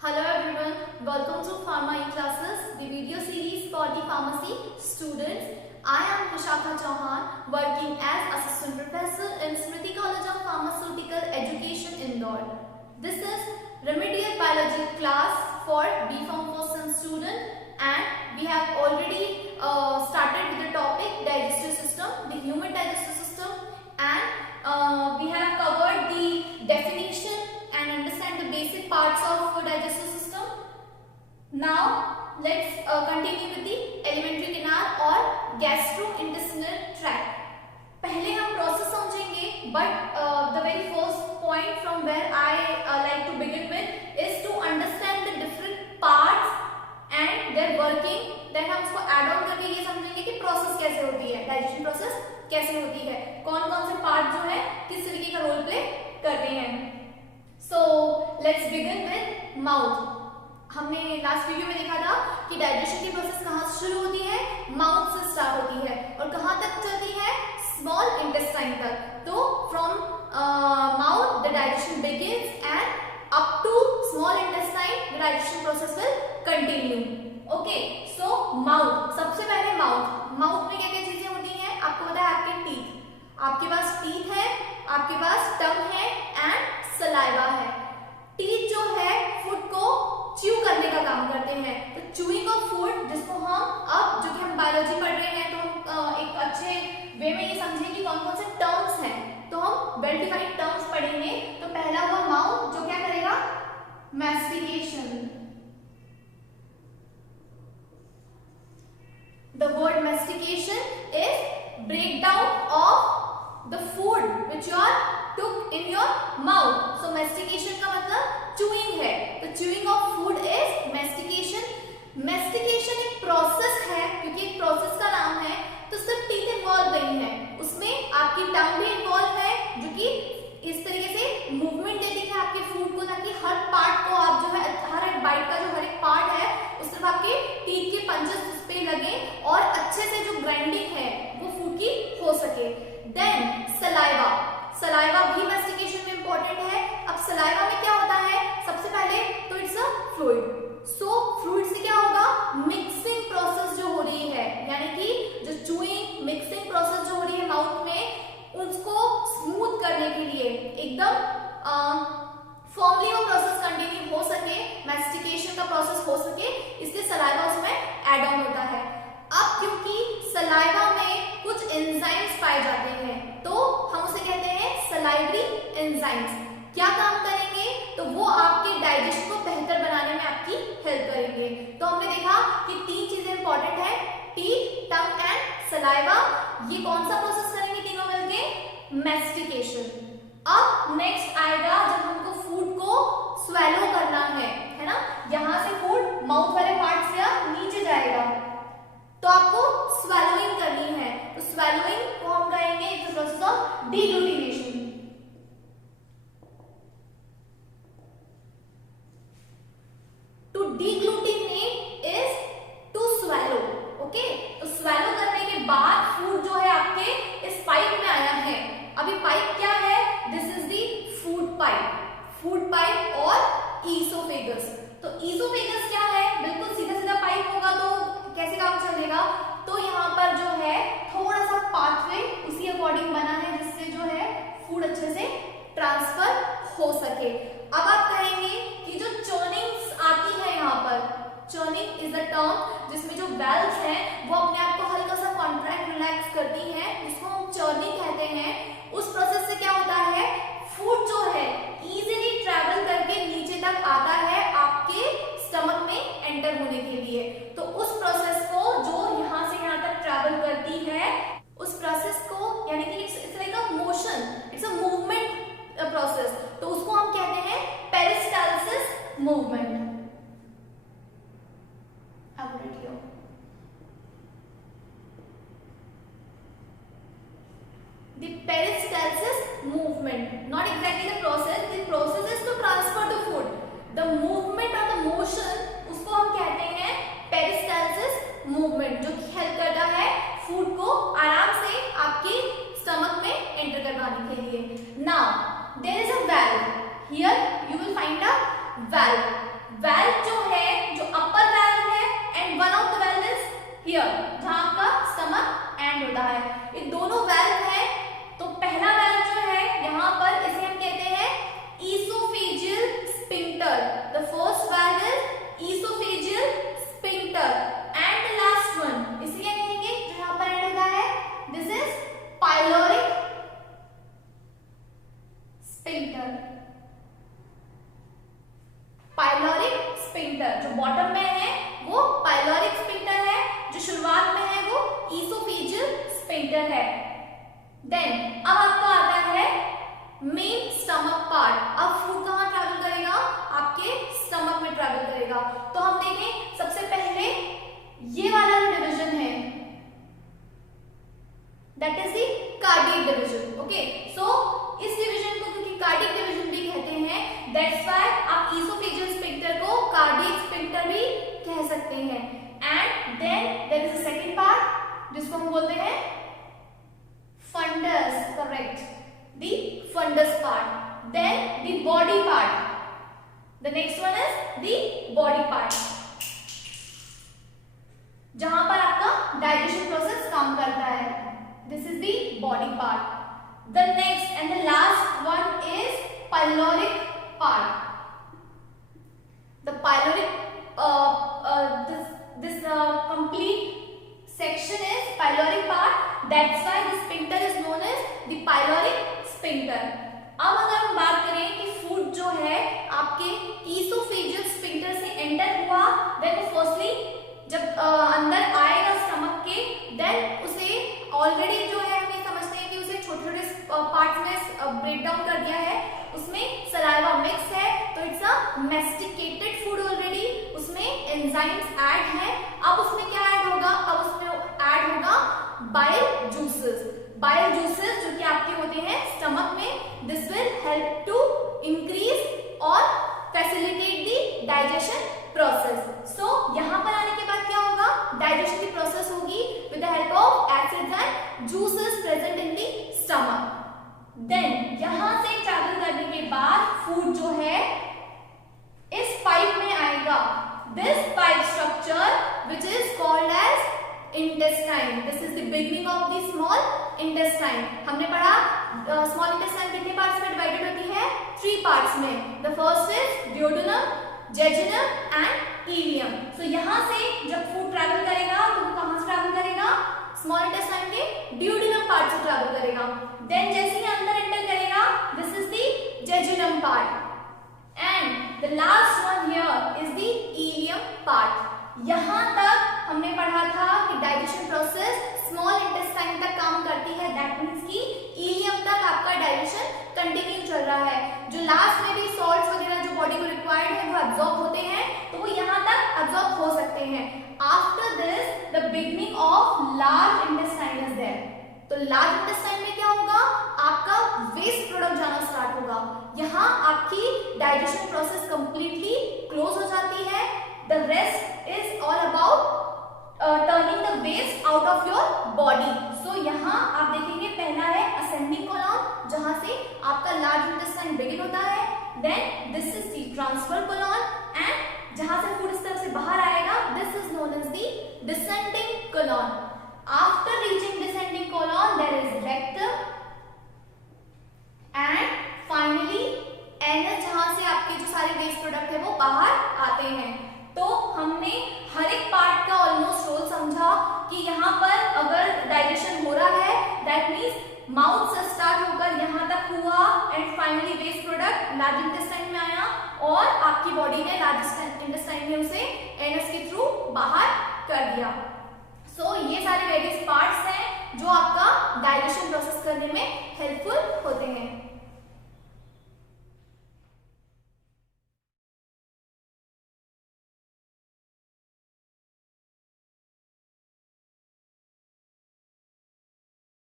Hello everyone, welcome to Pharma E-Classes, the video series for the pharmacy students. I am Vishakha Chauhan, working as Assistant Professor in Smriti College of Pharmaceutical Education, Indore. This is Remedial Biology class for B.Pharm first sem student, and we have already started with the topic digestive system, the human digestive system, and we have covered the definition and understand the basic parts of digestive system. Now let's continue with the alimentary canal or gastrointestinal tract. पहले हम process समझेंगे, but the very first point from where I like to begin with is to understand the different parts and their working. Then हम उसको add on करके ये समझेंगे कि process कैसे होती है, digestion process कैसे होती है, कौन-कौन से part जो है किस तरीके का role play करते हैं. So let's begin with mouth. हमने लास्ट वीडियो में देखा था कि डाइजेशन की प्रोसेस कहाँ से शुरू होती है, माउथ से स्टार्ट होती है और कहाँ तक चलती है, स्मॉल इंटेस्टाइन तक. तो from mouth the digestion begins and up to small intestine the digestion process will continue. Okay, so mouth. सबसे पहले माउथ में क्या क्या चीजें होती हैं आपको पता है. आपके टीथ, आपके पास टीथ है, आपके पास टंग है एंड सलाइवा है. टीथ जो है फूड को च्यू करने का काम करते हैं. तो च्यूइंग ऑफ फूड, जिसको हम अब जो कि हम बायोलॉजी पढ़ रहे हैं तो हम एक अच्छे वे में ये समझें कि कौन कौन से टर्म्स हैं. तो हम वेल डिफाइंड टर्म्स पढ़ेंगे. तो पहला हुआ माउथ जो क्या करेगा, mastication. The word mastication is breakdown of the food which you are took in your mouth. So mastication का मतलब chewing है. तो chewing of food is mastication. Mastication एक प्रोसेस है, क्योंकि एक प्रोसेस का नाम है तो सिर्फ टीथ इन्वॉल्व नहीं है, उसमें आपकी टंग भी इन्वॉल्व है जो कि इस तरीके से मूवमेंट देती है आपके फूड को, ताकि हर पार्ट को आप जो है, हर एक बाइट का जो हर एक पार्ट है उस तरफ आपके टीथ के पंचेस उस पे लगे और अच्छे से जो ग्राइंडिंग है वो फूड की हो सके. Then saliva. सलाइवा भी मैस्टिकेशन में इंपॉर्टेंट है. अब सलाइवा में क्या होता है, सबसे पहले तो it's a fluid. So fluid से क्या होगा, मिक्सिंग प्रोसेस जो हो रही है, यानी कि जो चूइंग मिक्सिंग प्रोसेस जो हो रही है माउथ में, उसको स्मूथ करने के लिए एकदम फॉर्मली वो प्रोसेस कंटिन्यू हो सके, मैस्टिकेशन का प्रोसेस हो सके, इसलिए सलाइवा उसमें एड ऑन होता है. अब क्योंकि सलाइवा में कुछ एंजाइम्स पाए जाते हैं तो हम उसे कहते हैं सलाइवरी एंजाइम्स. क्या काम करेंगे, तो वो आपके डाइजेशन को बेहतर बनाने में आपकी हेल्प करेंगे. तो हमने देखा कि तीन चीजें इंपॉर्टेंट है, टीथ, टंग एंड सलाइवा. ये कौन सा प्रोसेस करेंगे तीनों मिलके, मैस्टिकेशन. अब नेक्स्ट आएगा जब हमको फूड को स्वेलो करना है ना, यहां से फूड माउथ वाले पार्ट से नीचे जाएगा तो आपको स्वेलोइंग करनी है. तो स्वेलोइंग को हम कहेंगे it's a process of deglutition. To deglutinate is to swallow. Okay, तो स्वेलो करने के बाद फूड जो है आपके इस पाइप में आया है. अभी पाइप क्या है, this is the food pipe. Food pipe और ईसोफेगस. तो ईसोफेगस क्या है, बिल्कुल सीधा सीधा पाइप होगा तो कैसे काम चलेगा. तो यहाँ पर जो है थोड़ा सा पाथवे उसी अकॉर्डिंग बना है जिससे जो है फूड अच्छे से ट्रांसफर हो सके. अब आप कहेंगे कि जो चर्निंग्स आती है यहाँ पर, चर्निंग इज द टर्म जिसमें जो वेल्व्स हैं वो अपने आप को हल्का सा कॉन्ट्रैक्ट रिलैक्स करती हैं, जिसको हम चर्निंग कहते हैं. उस प्रोसेस से क्या होता है, फूड जो है इजीली ट्रैवल करके नीचे तक आता है आपके स्टमक में एंटर होने के लिए. तो उस प्रोसेस को जो यहाँ से यहाँ तक ट्रैवल करती है, उस प्रोसेस को, यानी कि it's like a motion, it's a movement process, तो उसको हम कहते हैं पेरिस्टाल्सिस मूवमेंट. अब देखिए, द जो बॉटम में है वो पाइलोरिक स्फिंक्टर है, जो शुरुआत में है वो ईसोफेजियल स्फिंक्टर है। देन अब आपका आता है मेन स्टमक पार्ट। अब फूड कहाँ ट्रैवल करेगा? आपके स्टमक में ट्रैवल करेगा। तो हम देखें सबसे पहले ये वाला जो डिवीजन है that is the cardiac division. Okay, so इस डिवीजन को क्योंकि कार्डियक डिवीजन भी कहते हैं, दैट्स व्हाई आप ईसोफेजियल स्फिंक्टर को कार्डियक स्फिंक्टर भी कह सकते हैं। And then there is a second part जिसको हम बोलते हैं fundus, correct, the fundus part. Then the body part. The next one is the body part, जहां पर आपका डाइजेशन प्रोसेस काम करता है। This is the body part. The next and the last one is pyloric part. The pyloric this complete section is pyloric part. That's why the sphincter is known as the pyloric sphincter. अब अगर हम बात करें कि food जो है आपके oesophageal sphincter से एंटर हुआ, देन फर्स्टली जब अंदर आएगा स्टमक के, देन उसे ऑलरेडी जो है हम ये समझते हैं कि उसे छोटे छोटे पार्ट्स में ब्रेक डाउन कर दिया है, उसमें सलाइवा मिक्स है, तो इट्स अ मैस्टिकेटेड फूड ऑलरेडी, उसमें एंजाइम्स ऐड है। अब उसमें क्या ऐड होगा? अब उसमें ऐड होगा बाइल जूसेस। बाइल जूसेस जो कि आपके होते हैं स्टमक में, this will help to increase और facilitate the digestion process. So यहाँ पर आने के बाद क्या होगा? डाइजेशन की प्रोसेस होगी with the help of acids and juices present in the stomach. Then यहाँ से ट्रैवल करने के बाद फूड जो है इस पाइप में आएगा। This pipe structure which is called as intestine. This is the beginning of the small intestine. हमने पढ़ा small intestine कितने पार्ट्स में डिवाइडेड होती है? 3 पार्ट्स में। The first is duodenum, jejunum and ileum. So यहाँ से जब फूड ट्रैवल करेगा तो वो कहाँ से ट्रैवल करेगा? स्मॉल इंटेस्टाइन के duodenum पार्ट से ट्रैवल करेगा। देन जैसे ही अंदर एंटर करेगा, this is the jejunum part. And the last one here is the ileum part. यहाँ तक हमने पढ़ा था कि डाइजेशन प्रोसेस स्मॉल इंटेस्टाइन तक काम करती है, दैट मींस कि इलियम तक आपका डाइजेशन कंटिन्यू चल रहा है। जो लास्ट में भी सॉल्ट्स वगैरह जो बॉडी को रिक्वायर्ड है वो एब्जॉर्ब होते हैं, तो वो यहाँ तक एब्जॉर्ब हो सकते हैं। After this the beginning of large intestine is there. तो लार्ज इंटेस्टाइन में क्या होगा? आपका वेस्ट प्रोडक्ट जाना स्टार्ट होगा। यहाँ आपकी डाइजेशन प्रोसेस कंप्लीटली क्लोज हो जाती है। The rest is all about turning the waste out of your body. So यहाँ आप देखेंगे पहला है ascending colon, जहाँ से आपका large intestine begin होता है। Then this is the transverse colon and जहाँ से फूड इस तरह से बाहर आएगा, this is known as the descending colon. After reaching descending colon, there is rectum and finally anus, जहाँ से आपके जो सारे वेस्ट प्रोडक्ट है वो बाहर आते हैं। तो हमने हर एक पार्ट का ऑलमोस्ट रोल समझा कि यहाँ पर अगर डाइजेशन हो रहा है, दैट मींस माउथ से स्टार्ट होकर यहाँ तक हुआ and finally waste product large intestine में आया और आपकी बॉडी ने लार्ज इंटेस्टाइन में उसे एनस के थ्रू बाहर कर दिया। सो ये सारे वेरियस पार्ट्स हैं जो आपका डाइजेशन प्रोसेस करने में हेल्पफुल